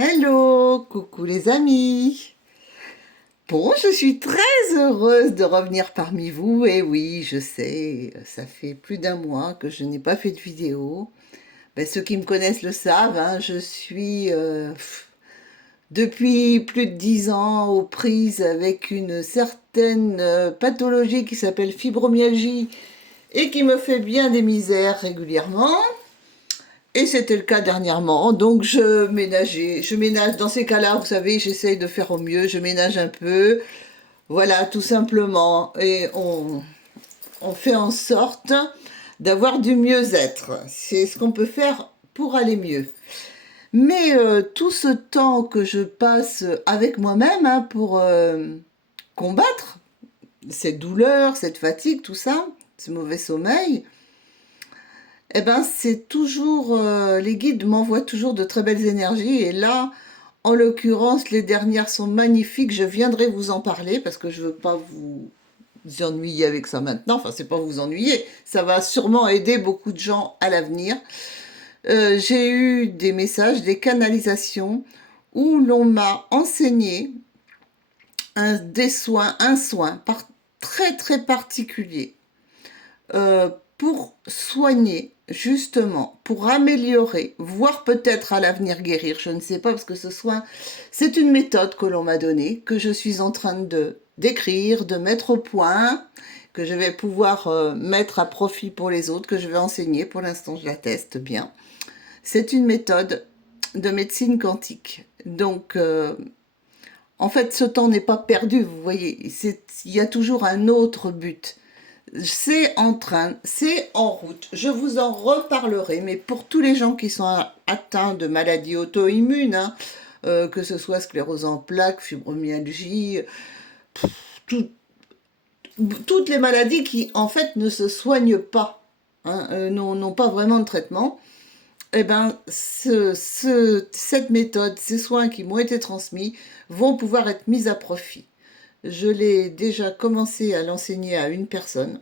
Hello, coucou les amis. Bon, je suis très heureuse de revenir parmi vous. Et oui, je sais, ça fait plus d'un mois que je n'ai pas fait de vidéo. Ben, ceux qui me connaissent le savent, hein, je suis depuis plus de 10 ans aux prises avec une certaine pathologie qui s'appelle fibromyalgie et qui me fait bien des misères régulièrement. Et c'était le cas dernièrement, donc je ménage dans ces cas-là, vous savez, j'essaye de faire au mieux, je ménage un peu, voilà, tout simplement, et on fait en sorte d'avoir du mieux-être. C'est ce qu'on peut faire pour aller mieux. Mais tout ce temps que je passe avec moi-même hein, pour combattre cette douleur, cette fatigue, tout ça, ce mauvais sommeil, eh ben, c'est toujours, les guides m'envoient toujours de très belles énergies. Et là, en l'occurrence, les dernières sont magnifiques. Je viendrai vous en parler parce que je veux pas vous ennuyer avec ça maintenant. Enfin, c'est pas vous ennuyer. Ça va sûrement aider beaucoup de gens à l'avenir. J'ai eu des messages, des canalisations où l'on m'a enseigné un soin très très particulier pour soigner, justement, pour améliorer, voire peut-être à l'avenir guérir, je ne sais pas, parce que ce soin, c'est une méthode que l'on m'a donnée, que je suis en train de d'écrire, de mettre au point, que je vais pouvoir mettre à profit pour les autres, que je vais enseigner. Pour l'instant, je la teste bien. C'est une méthode de médecine quantique. Donc, en fait, ce temps n'est pas perdu, vous voyez. Il y a toujours un autre but. C'est en route. Je vous en reparlerai, mais pour tous les gens qui sont atteints de maladies auto-immunes, hein, que ce soit sclérose en plaques, fibromyalgie, tout- toutes les maladies qui en fait ne se soignent pas, hein, n'ont pas vraiment de traitement, eh ben, cette méthode, ces soins qui m'ont été transmis vont pouvoir être mis à profit. Je l'ai déjà commencé à l'enseigner à une personne.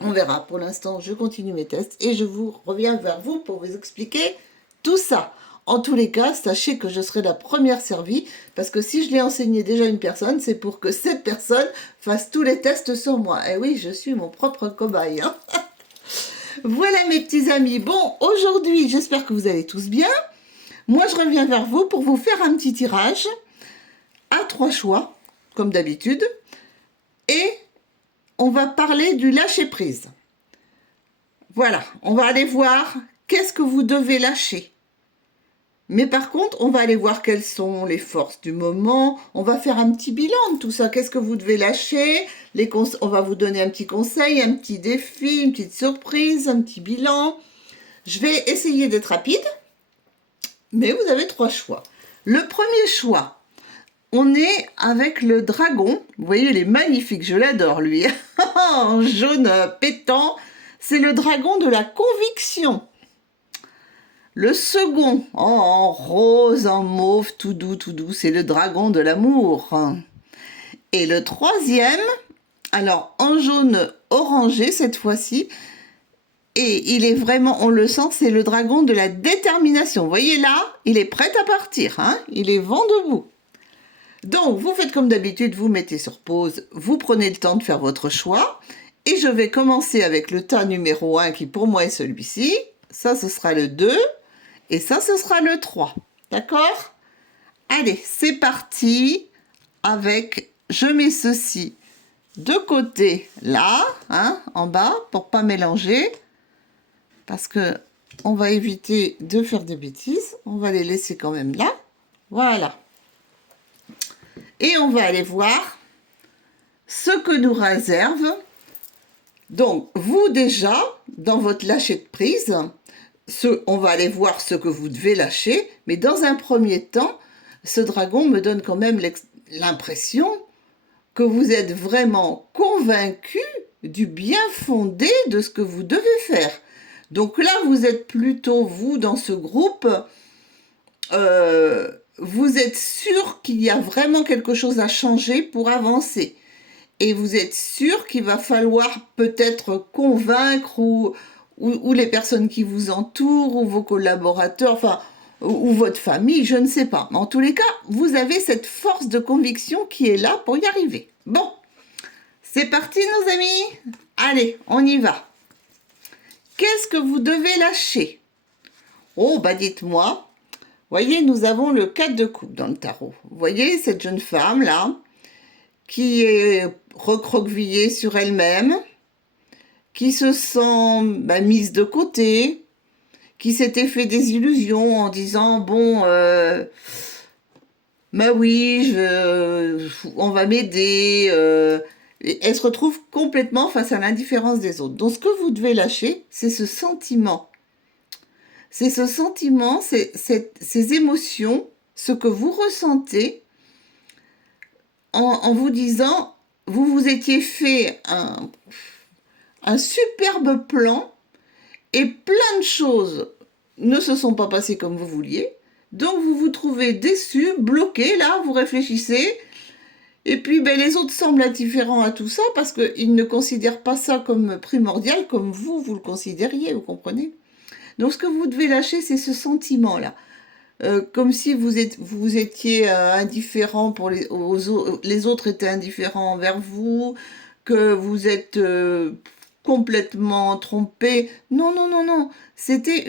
On verra. Pour l'instant, je continue mes tests et je vous reviens vers vous pour vous expliquer tout ça. En tous les cas, sachez que je serai la première servie parce que si je l'ai enseigné déjà à une personne, c'est pour que cette personne fasse tous les tests sur moi. Et oui, je suis mon propre cobaye. Hein. Voilà mes petits amis. Bon, aujourd'hui, j'espère que vous allez tous bien. Moi, je reviens vers vous pour vous faire un petit tirage à 3 choix, comme d'habitude. Et on va parler du lâcher-prise. Voilà, on va aller voir qu'est-ce que vous devez lâcher. Mais par contre, on va aller voir quelles sont les forces du moment. On va faire un petit bilan de tout ça. Qu'est-ce que vous devez lâcher? On va vous donner un petit conseil, un petit défi, une petite surprise, un petit bilan. Je vais essayer d'être rapide, mais vous avez 3 choix. Le premier choix, on est avec le dragon. Vous voyez, il est magnifique, je l'adore lui. En jaune pétant, c'est le dragon de la conviction. Le second, en rose, en mauve, tout doux, c'est le dragon de l'amour. Et le troisième, alors en jaune orangé cette fois-ci, et il est vraiment, on le sent, c'est le dragon de la détermination. Vous voyez là, il est prêt à partir, hein, il est vent debout. Donc, vous faites comme d'habitude, vous mettez sur pause, vous prenez le temps de faire votre choix, et je vais commencer avec le tas numéro 1 qui pour moi est celui-ci. Ça, ce sera le 2. Et ça, ce sera le 3. D'accord? Allez, c'est parti avec, je mets ceci de côté là, hein, en bas, pour pas mélanger. Parce que on va éviter de faire des bêtises. On va les laisser quand même là. Voilà. Et on va aller voir ce que nous réserve. Donc, vous déjà, dans votre lâcher de prise, on va aller voir ce que vous devez lâcher, mais dans un premier temps, ce dragon me donne quand même l'impression que vous êtes vraiment convaincu du bien fondé de ce que vous devez faire. Donc là, vous êtes plutôt, vous, dans ce groupe, vous êtes sûr qu'il y a vraiment quelque chose à changer pour avancer. Et vous êtes sûr qu'il va falloir peut-être convaincre ou les personnes qui vous entourent ou vos collaborateurs, enfin, ou votre famille, je ne sais pas. Mais en tous les cas, vous avez cette force de conviction qui est là pour y arriver. Bon, c'est parti nos amis. Allez, on y va. Qu'est-ce que vous devez lâcher? Oh, bah dites-moi. Voyez, nous avons le 4 de coupe dans le tarot. Vous voyez cette jeune femme là, qui est recroquevillée sur elle-même, qui se sent mise de côté, qui s'était fait des illusions en disant bon, oui, on va m'aider. Elle se retrouve complètement face à l'indifférence des autres. Donc ce que vous devez lâcher, c'est ce sentiment. C'est ce sentiment, ces émotions, ce que vous ressentez en vous disant, vous vous étiez fait un superbe plan et plein de choses ne se sont pas passées comme vous vouliez. Donc vous vous trouvez déçu, bloqué, là, vous réfléchissez. Et puis les autres semblent indifférents à tout ça parce qu'ils ne considèrent pas ça comme primordial comme vous le considériez, vous comprenez? Donc ce que vous devez lâcher, c'est ce sentiment-là. Comme si vous étiez indifférent pour les autres étaient indifférents envers vous, que vous êtes complètement trompé. Non, non, non, non. C'était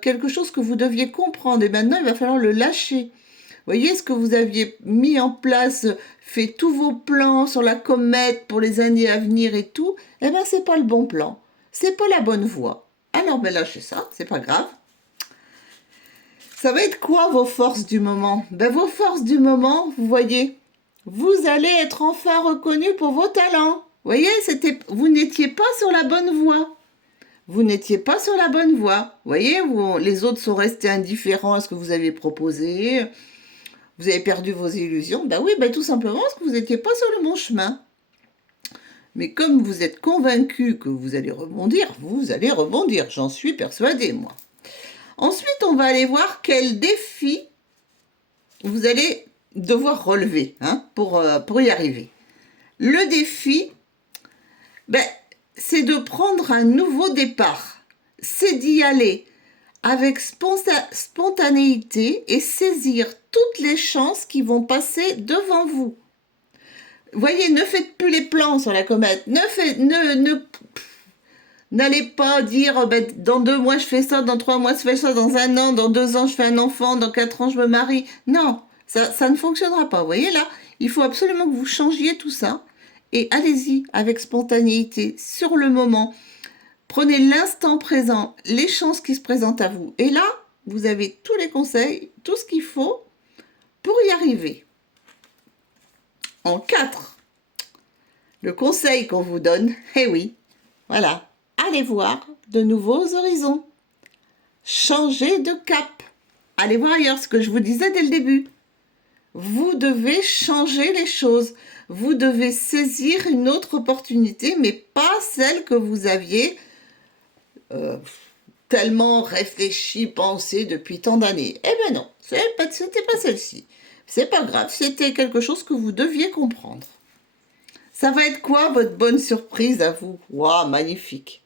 quelque chose que vous deviez comprendre et maintenant il va falloir le lâcher. Vous voyez ce que vous aviez mis en place, fait tous vos plans sur la comète pour les années à venir et tout, eh bien c'est pas le bon plan. C'est pas la bonne voie. Alors lâchez ça, c'est pas grave. Ça va être quoi vos forces du moment? Vos forces du moment, vous voyez, vous allez être enfin reconnus pour vos talents. Vous voyez, vous n'étiez pas sur la bonne voie. Vous n'étiez pas sur la bonne voie. Vous voyez, les autres sont restés indifférents à ce que vous avez proposé. Vous avez perdu vos illusions. Oui, tout simplement parce que vous n'étiez pas sur le bon chemin. Mais comme vous êtes convaincu que vous allez rebondir, j'en suis persuadée, moi. Ensuite, on va aller voir quel défi vous allez devoir relever pour y arriver. Le défi, c'est de prendre un nouveau départ. C'est d'y aller avec spontanéité et saisir toutes les chances qui vont passer devant vous. Voyez, ne faites plus les plans sur la comète. N'allez pas dire dans 2 mois je fais ça, dans 3 mois je fais ça, dans 1 an, dans 2 ans je fais un enfant, dans 4 ans je me marie. Non, ça ne fonctionnera pas. Vous voyez là, il faut absolument que vous changiez tout ça et allez-y avec spontanéité sur le moment. Prenez l'instant présent, les chances qui se présentent à vous. Et là, vous avez tous les conseils, tout ce qu'il faut pour y arriver. En 4, le conseil qu'on vous donne, oui, voilà, allez voir de nouveaux horizons. Changez de cap. Allez voir ailleurs, ce que je vous disais dès le début. Vous devez changer les choses. Vous devez saisir une autre opportunité, mais pas celle que vous aviez tellement réfléchi, pensé depuis tant d'années. Eh non, c'était pas celle-ci. C'est pas grave, c'était quelque chose que vous deviez comprendre. Ça va être quoi votre bonne surprise à vous? Waouh, magnifique.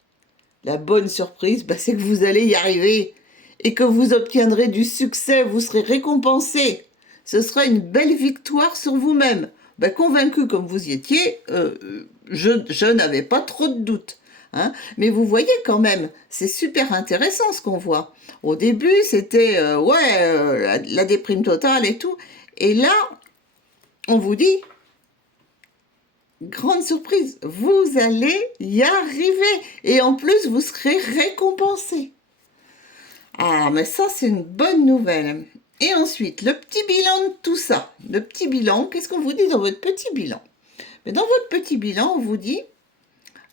La bonne surprise, c'est que vous allez y arriver et que vous obtiendrez du succès, vous serez récompensé. Ce sera une belle victoire sur vous-même. Convaincu comme vous y étiez, je n'avais pas trop de doutes. Mais vous voyez quand même, c'est super intéressant ce qu'on voit. Au début, c'était la déprime totale et tout. Et là, on vous dit, grande surprise, vous allez y arriver. Et en plus, vous serez récompensé. Ah, mais ça, c'est une bonne nouvelle. Et ensuite, le petit bilan de tout ça. Le petit bilan, qu'est-ce qu'on vous dit dans votre petit bilan? Mais dans votre petit bilan, on vous dit,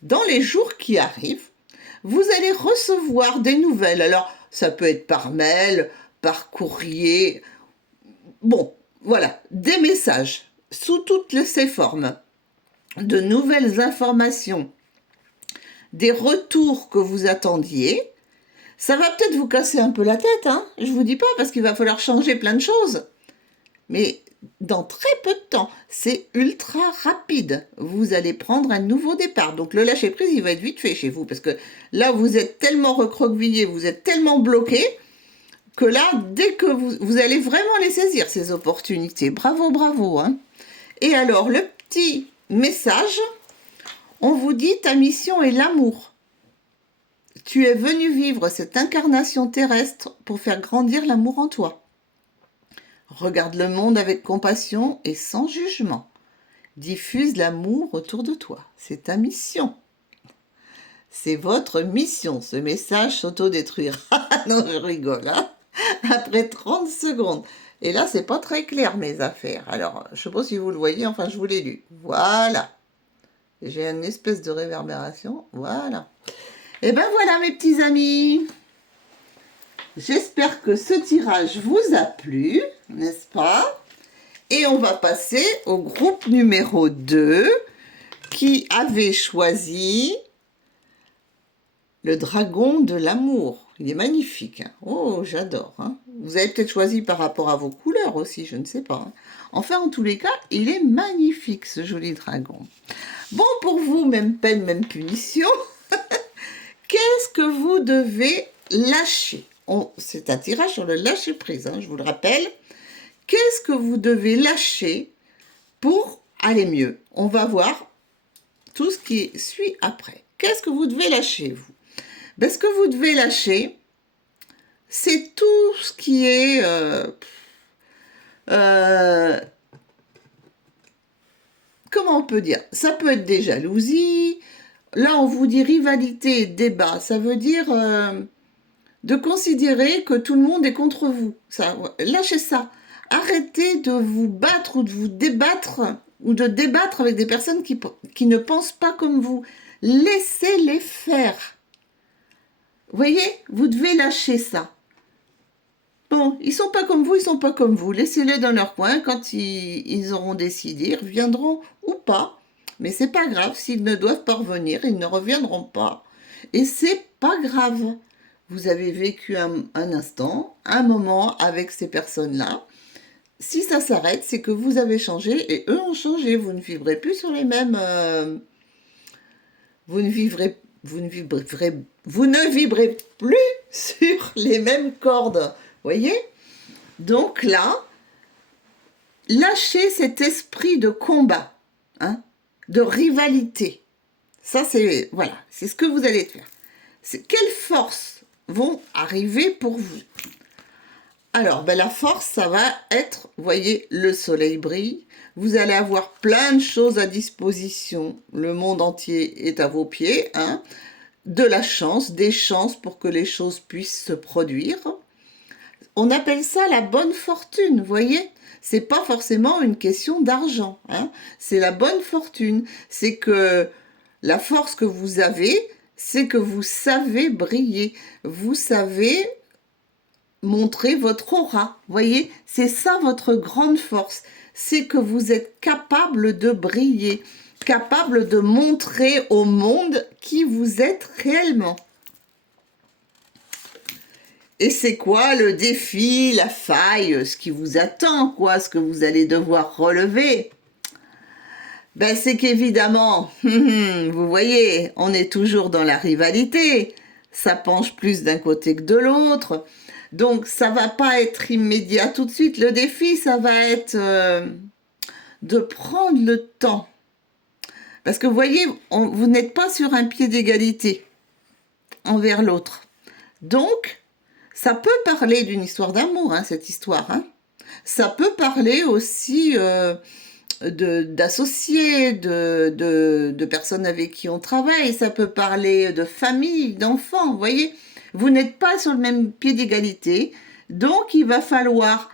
dans les jours qui arrivent, vous allez recevoir des nouvelles. Alors, ça peut être par mail, par courrier. Bon, voilà, des messages sous toutes ces formes. De nouvelles informations, des retours que vous attendiez. Ça va peut-être vous casser un peu la tête, je vous dis pas, parce qu'il va falloir changer plein de choses. Mais dans très peu de temps, c'est ultra rapide. Vous allez prendre un nouveau départ. Donc le lâcher-prise, il va être vite fait chez vous, parce que là, vous êtes tellement recroquevillé, vous êtes tellement bloqué, que là, dès que vous allez vraiment les saisir, ces opportunités. Bravo, bravo. Hein. Et alors, le petit message, on vous dit, ta mission est l'amour. Tu es venu vivre cette incarnation terrestre pour faire grandir l'amour en toi. Regarde le monde avec compassion et sans jugement. Diffuse l'amour autour de toi. C'est ta mission. C'est votre mission. Ce message s'autodétruira. Non, je rigole. Hein, après 30 secondes. Et là, c'est pas très clair, mes affaires. Alors, je sais pas si vous le voyez. Enfin, je vous l'ai lu. Voilà. J'ai une espèce de réverbération. Voilà. Et ben voilà, mes petits amis. J'espère que ce tirage vous a plu, n'est-ce pas? Et on va passer au groupe numéro 2 qui avait choisi le dragon de l'amour. Il est magnifique. Hein. Oh, j'adore. Hein. Vous avez peut-être choisi par rapport à vos couleurs aussi, je ne sais pas. Hein. Enfin, en tous les cas, il est magnifique, ce joli dragon. Bon, pour vous, même peine, même punition. Qu'est-ce que vous devez lâcher? C'est un tirage sur le lâcher-prise, hein, je vous le rappelle. Qu'est-ce que vous devez lâcher pour aller mieux? On va voir tout ce qui suit après. Qu'est-ce que vous devez lâcher, vous? Ben, ce que vous devez lâcher, c'est tout ce qui est... comment on peut dire? Ça peut être des jalousies. Là, on vous dit rivalité, débat. Ça veut dire de considérer que tout le monde est contre vous. Ça, lâchez ça. Arrêtez de vous battre ou de vous débattre ou de débattre avec des personnes qui ne pensent pas comme vous. Laissez-les faire. Vous voyez, vous devez lâcher ça. Bon, ils sont pas comme vous, ils sont pas comme vous. Laissez-les dans leur coin. Quand ils auront décidé, ils reviendront ou pas. Mais c'est pas grave. S'ils ne doivent pas revenir, ils ne reviendront pas. Et c'est pas grave. Vous avez vécu un instant, un moment avec ces personnes-là. Si ça s'arrête, c'est que vous avez changé et eux ont changé. Vous ne vivrez plus sur les mêmes... vous ne vivrez plus sur les mêmes cordes. Voyez? Donc là, lâchez cet esprit de combat, hein, de rivalité. Ça, c'est voilà, c'est ce que vous allez faire. Quelles forces vont arriver pour vous? Alors, ben, la force, ça va être, vous voyez, le soleil brille. Vous allez avoir plein de choses à disposition. Le monde entier est à vos pieds. Hein, de la chance, des chances pour que les choses puissent se produire. On appelle ça la bonne fortune, vous voyez? C'est pas forcément une question d'argent. Hein, c'est la bonne fortune. C'est que la force que vous avez, c'est que vous savez briller. Vous savez montrer votre aura. Voyez, c'est ça votre grande force. C'est que vous êtes capable de briller, capable de montrer au monde qui vous êtes réellement. Et c'est quoi le défi, la faille, ce qui vous attend, quoi, ce que vous allez devoir relever? Ben, c'est qu'évidemment, vous voyez, on est toujours dans la rivalité. Ça penche plus d'un côté que de l'autre. Donc, ça va pas être immédiat tout de suite. Le défi, ça va être de prendre le temps. Parce que vous voyez, vous n'êtes pas sur un pied d'égalité envers l'autre. Donc, ça peut parler d'une histoire d'amour, hein, cette histoire. Hein. Ça peut parler aussi d'associés, de personnes avec qui on travaille. Ça peut parler de famille, d'enfants, vous voyez. Vous n'êtes pas sur le même pied d'égalité. Donc, il va falloir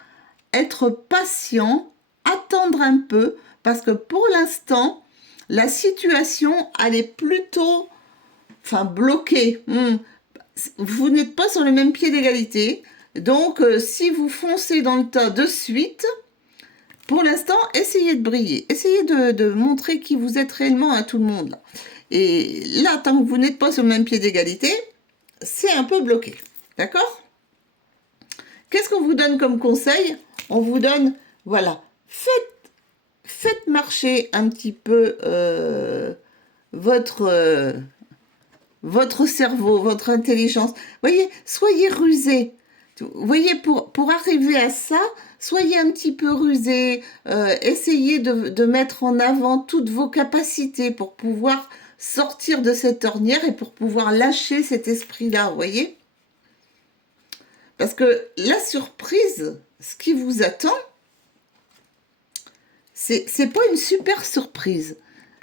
être patient, attendre un peu, parce que pour l'instant, la situation, elle est plutôt bloquée. Vous n'êtes pas sur le même pied d'égalité. Donc, si vous foncez dans le tas de suite, pour l'instant, essayez de briller. Essayez de montrer qui vous êtes réellement à tout le monde. Là. Et là, tant que vous n'êtes pas sur le même pied d'égalité, c'est un peu bloqué. D'accord? Qu'est-ce qu'on vous donne comme conseil? On vous donne, voilà, faites marcher un petit peu votre cerveau, votre intelligence. Voyez, soyez rusés. Vous voyez, pour arriver à ça, soyez un petit peu rusé, essayez de mettre en avant toutes vos capacités pour pouvoir sortir de cette ornière et pour pouvoir lâcher cet esprit-là, vous voyez? Parce que la surprise, ce qui vous attend, c'est pas une super surprise.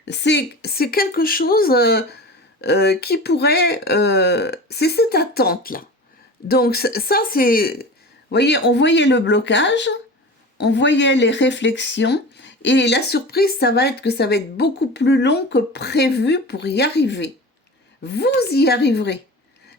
C'est quelque chose qui pourrait... c'est cette attente-là. Donc ça, c'est... Vous voyez, on voyait le blocage, on voyait les réflexions, et la surprise, ça va être que ça va être beaucoup plus long que prévu pour y arriver. Vous y arriverez,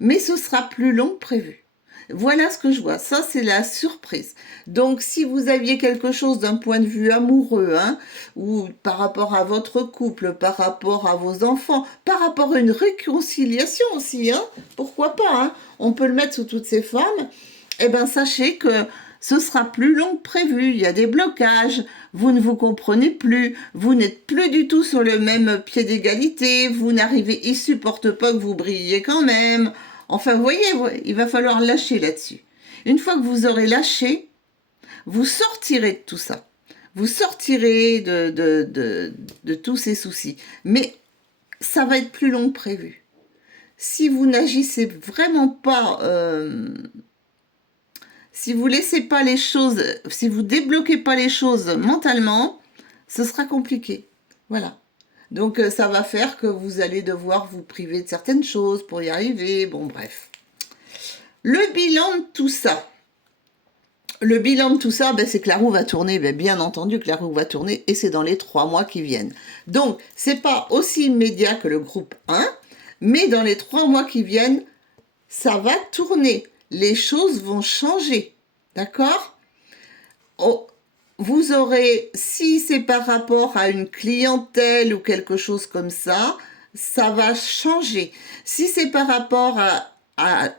mais ce sera plus long que prévu. Voilà ce que je vois. Ça, c'est la surprise. Donc, si vous aviez quelque chose d'un point de vue amoureux, hein, ou par rapport à votre couple, par rapport à vos enfants, par rapport à une réconciliation aussi, hein, pourquoi pas, hein, on peut le mettre sous toutes ses formes, eh bien, sachez que ce sera plus long que prévu. Il y a des blocages, vous ne vous comprenez plus, vous n'êtes plus du tout sur le même pied d'égalité, vous n'arrivez, ils supportent pas que vous brilliez quand même. Enfin, vous voyez, il va falloir lâcher là-dessus. Une fois que vous aurez lâché, vous sortirez de tout ça. Vous sortirez de tous ces soucis. Mais ça va être plus long que prévu. Si vous n'agissez vraiment pas, si vous laissez pas les choses, si vous débloquez pas les choses mentalement, ce sera compliqué. Voilà. Donc ça va faire que vous allez devoir vous priver de certaines choses pour y arriver. Bon, bref. Le bilan de tout ça. Le bilan de tout ça, ben, c'est que la roue va tourner. Ben, bien entendu que la roue va tourner et c'est dans les 3 mois qui viennent. Donc, c'est pas aussi immédiat que le groupe 1, mais dans les 3 mois qui viennent, ça va tourner. Les choses vont changer. D'accord? Oh, vous aurez, si c'est par rapport à une clientèle ou quelque chose comme ça va changer. Si c'est par rapport à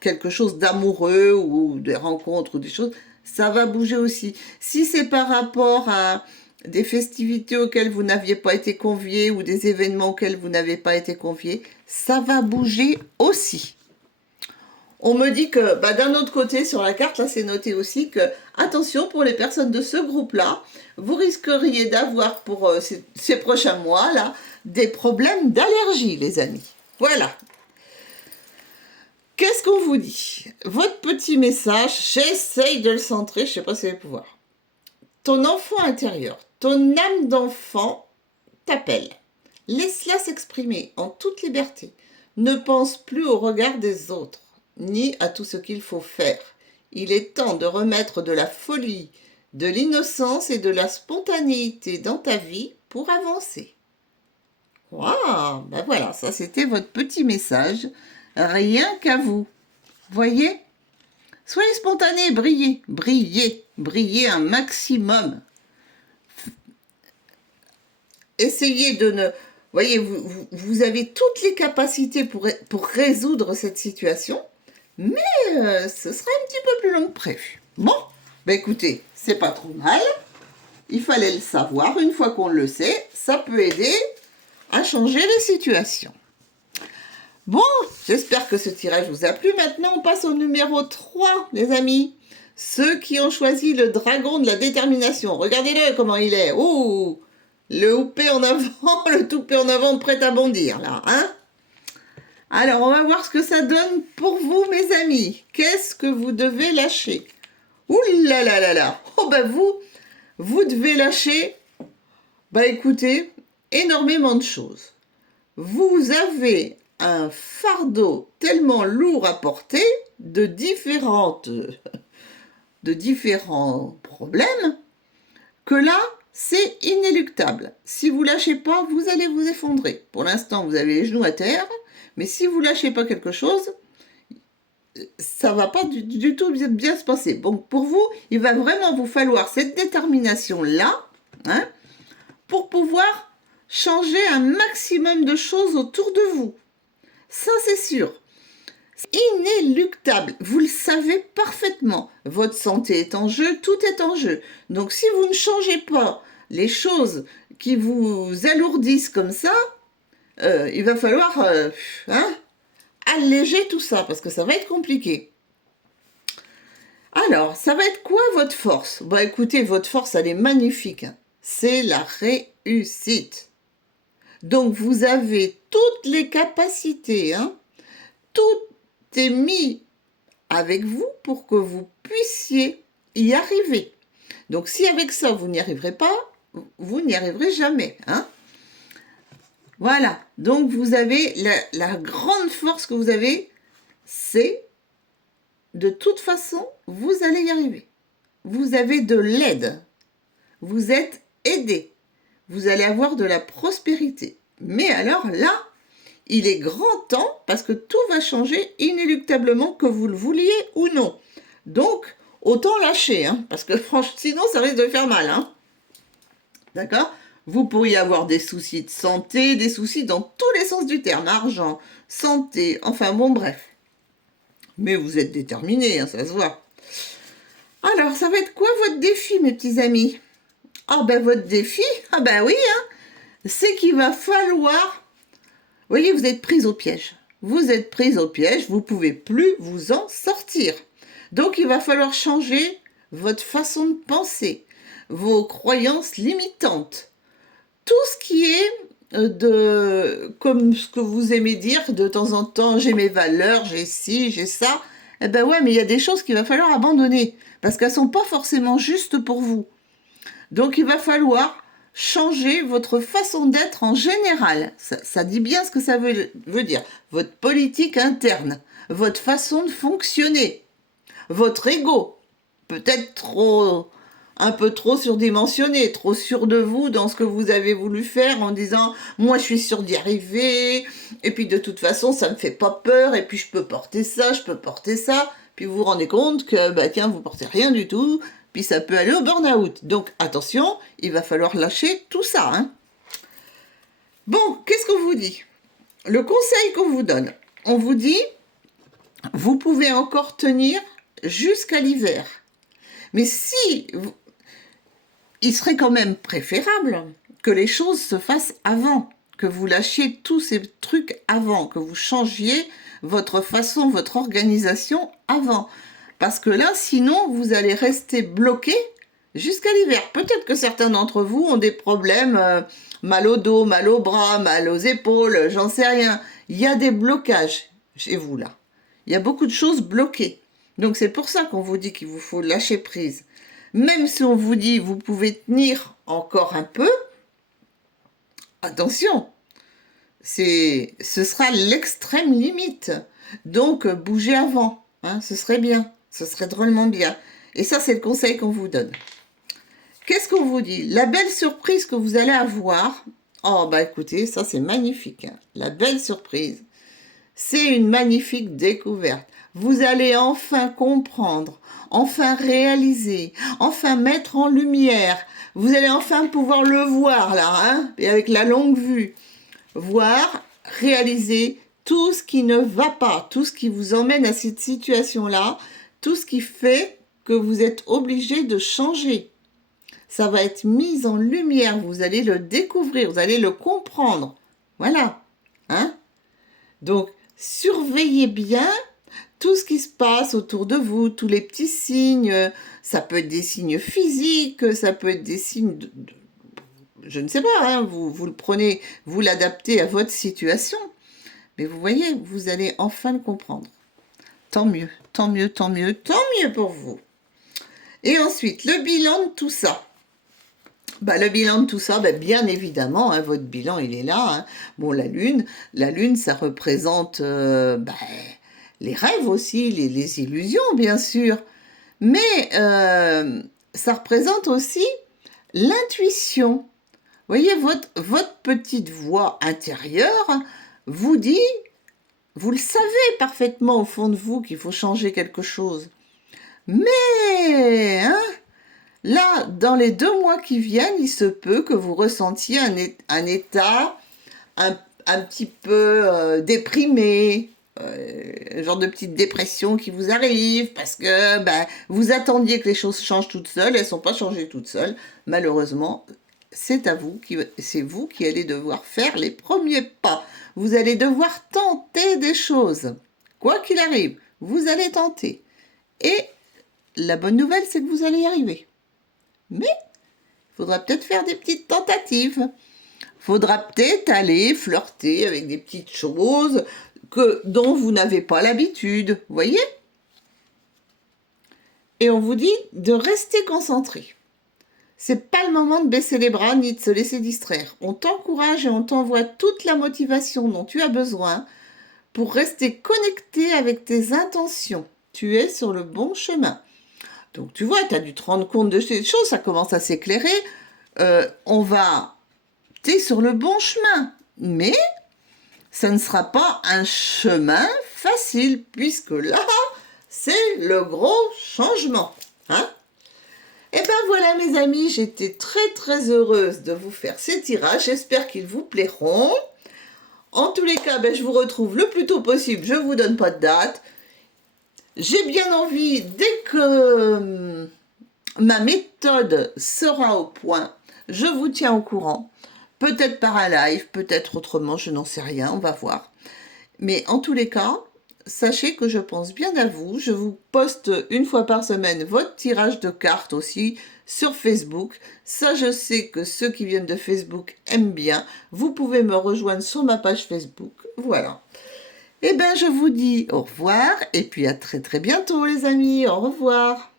quelque chose d'amoureux ou des rencontres ou des choses, ça va bouger aussi. Si c'est par rapport à des festivités auxquelles vous n'aviez pas été convié ou des événements auxquels vous n'avez pas été convié, ça va bouger aussi. On me dit que, bah, d'un autre côté, sur la carte, là, c'est noté aussi que, attention, pour les personnes de ce groupe-là, vous risqueriez d'avoir pour ces prochains mois, là, des problèmes d'allergie, les amis. Voilà. Qu'est-ce qu'on vous dit? Votre petit message, j'essaye de le centrer, je ne sais pas si je vais pouvoir. Ton enfant intérieur, ton âme d'enfant t'appelle. Laisse-la s'exprimer en toute liberté. Ne pense plus au regard des autres, ni à tout ce qu'il faut faire. Il est temps de remettre de la folie, de l'innocence et de la spontanéité dans ta vie pour avancer. Waouh, ben voilà, ça c'était votre petit message, rien qu'à vous. Voyez? Soyez spontané, brillez, brillez, brillez un maximum. Essayez de ne... Voyez, vous avez toutes les capacités pour résoudre cette situation, mais ce sera un petit peu plus long que prévu. Bon, ben écoutez, c'est pas trop mal. Il fallait le savoir. Une fois qu'on le sait, ça peut aider à changer les situations. Bon, j'espère que ce tirage vous a plu. Maintenant, on passe au numéro 3, les amis. Ceux qui ont choisi le dragon de la détermination. Regardez-le comment il est. Oh, le houpé en avant, le toupé en avant, prêt à bondir, là, hein? Alors, on va voir ce que ça donne pour vous, mes amis. Qu'est-ce que vous devez lâcher? Ouh là là là là. Oh, ben vous devez lâcher, bah écoutez, énormément de choses. Vous avez un fardeau tellement lourd à porter de différents problèmes que là, c'est inéluctable. Si vous lâchez pas, vous allez vous effondrer. Pour l'instant, vous avez les genoux à terre, mais si vous lâchez pas quelque chose, ça va pas du tout bien se passer. Donc pour vous, il va vraiment vous falloir cette détermination-là, hein, pour pouvoir changer un maximum de choses autour de vous. Ça, c'est sûr. C'est inéluctable. Vous le savez parfaitement. Votre santé est en jeu, tout est en jeu. Donc, si vous ne changez pas les choses qui vous alourdissent comme ça, il va falloir alléger tout ça parce que ça va être compliqué. Alors, ça va être quoi votre force? Bah écoutez, votre force, elle est magnifique, hein. C'est la réussite. Donc, vous avez toutes les capacités, hein. Tout est mis avec vous pour que vous puissiez y arriver. Donc, si avec ça, vous n'y arriverez pas, vous n'y arriverez jamais, hein. Voilà. Donc, vous avez la grande force que vous avez, c'est de toute façon, vous allez y arriver. Vous avez de l'aide. Vous êtes aidé. Vous allez avoir de la prospérité. Mais alors là, il est grand temps parce que tout va changer inéluctablement que vous le vouliez ou non. Donc, autant lâcher, hein, parce que franchement, sinon ça risque de faire mal, hein. D'accord? Vous pourriez avoir des soucis de santé, des soucis dans tous les sens du terme, argent, santé, enfin bon, bref. Mais vous êtes déterminé, hein, ça se voit. Alors, ça va être quoi votre défi, mes petits amis? Ah ben votre défi, ah ben oui, hein, c'est qu'il va falloir... Vous voyez, vous êtes prise au piège. Vous êtes prise au piège, vous ne pouvez plus vous en sortir. Donc, il va falloir changer votre façon de penser, vos croyances limitantes. Tout ce qui est comme ce que vous aimez dire de temps en temps, j'ai mes valeurs, j'ai ci, j'ai ça. Eh ben ouais, mais il y a des choses qu'il va falloir abandonner parce qu'elles ne sont pas forcément justes pour vous. Donc il va falloir changer votre façon d'être en général. Ça dit bien ce que ça veut dire. Votre politique interne, votre façon de fonctionner, votre ego, peut-être un peu trop surdimensionné, trop sûr de vous dans ce que vous avez voulu faire en disant moi je suis sûr d'y arriver et puis de toute façon ça me fait pas peur et puis je peux porter ça, je peux porter ça. Puis vous vous rendez compte que bah tiens vous portez rien du tout, puis ça peut aller au burn-out. Donc attention, il va falloir lâcher tout ça, hein. Bon, qu'est-ce qu'on vous dit? Le conseil qu'on vous donne, on vous dit vous pouvez encore tenir jusqu'à l'hiver. Mais si il serait quand même préférable que les choses se fassent avant, que vous lâchiez tous ces trucs avant, que vous changiez votre façon, votre organisation avant. Parce que là, sinon, vous allez rester bloqué jusqu'à l'hiver. Peut-être que certains d'entre vous ont des problèmes, mal au dos, mal au bras, mal aux épaules, j'en sais rien. Il y a des blocages chez vous là. Il y a beaucoup de choses bloquées. Donc c'est pour ça qu'on vous dit qu'il vous faut lâcher prise. Même si on vous dit vous pouvez tenir encore un peu, attention, ce sera l'extrême limite. Donc bougez avant, hein, ce serait bien, ce serait drôlement bien. Et ça c'est le conseil qu'on vous donne. Qu'est-ce qu'on vous dit? La belle surprise que vous allez avoir, oh bah écoutez, ça c'est magnifique, hein. La belle surprise, c'est une magnifique découverte. Vous allez enfin comprendre, enfin réaliser, enfin mettre en lumière. Vous allez enfin pouvoir le voir là, hein, et avec la longue vue. Voir, réaliser tout ce qui ne va pas, tout ce qui vous emmène à cette situation-là, tout ce qui fait que vous êtes obligé de changer. Ça va être mis en lumière, vous allez le découvrir, vous allez le comprendre. Voilà, hein? Donc, surveillez bien tout ce qui se passe autour de vous, tous les petits signes. Ça peut être des signes physiques, ça peut être des signes je ne sais pas, hein, vous le prenez, vous l'adaptez à votre situation. Mais vous voyez, vous allez enfin le comprendre. Tant mieux, tant mieux, tant mieux, tant mieux pour vous. Et ensuite, le bilan de tout ça. Bah, le bilan de tout ça, bah, bien évidemment, hein, votre bilan, il est là, hein. Bon, la lune, ça représente les rêves aussi, les illusions, bien sûr. Mais ça représente aussi l'intuition. Vous voyez, votre petite voix intérieure vous dit, vous le savez parfaitement au fond de vous qu'il faut changer quelque chose. Mais, hein, là, dans les 2 mois qui viennent, il se peut que vous ressentiez un état un petit peu déprimé, genre de petite dépression qui vous arrive parce que vous attendiez que les choses changent toutes seules, elles ne sont pas changées toutes seules. Malheureusement, c'est vous qui allez devoir faire les premiers pas. Vous allez devoir tenter des choses. Quoi qu'il arrive, vous allez tenter. Et la bonne nouvelle, c'est que vous allez y arriver. Mais il faudra peut-être faire des petites tentatives. Faudra peut-être aller flirter avec des petites choses dont vous n'avez pas l'habitude, vous voyez? Et on vous dit de rester concentré. C'est pas le moment de baisser les bras ni de se laisser distraire. On t'encourage et on t'envoie toute la motivation dont tu as besoin pour rester connecté avec tes intentions. Tu es sur le bon chemin. Donc tu vois, tu as dû te rendre compte de ces choses, ça commence à s'éclairer. Tu es sur le bon chemin. Mais ça ne sera pas un chemin facile, puisque là, c'est le gros changement. Hein? Et ben voilà mes amis, j'étais très très heureuse de vous faire ces tirages, j'espère qu'ils vous plairont. En tous les cas, je vous retrouve le plus tôt possible, je ne vous donne pas de date. J'ai bien envie, dès que ma méthode sera au point, je vous tiens au courant. Peut-être par un live, peut-être autrement, je n'en sais rien, on va voir. Mais en tous les cas, sachez que je pense bien à vous. Je vous poste une fois par semaine votre tirage de cartes aussi sur Facebook. Ça, je sais que ceux qui viennent de Facebook aiment bien. Vous pouvez me rejoindre sur ma page Facebook. Voilà. Eh bien, je vous dis au revoir et puis à très très bientôt les amis. Au revoir.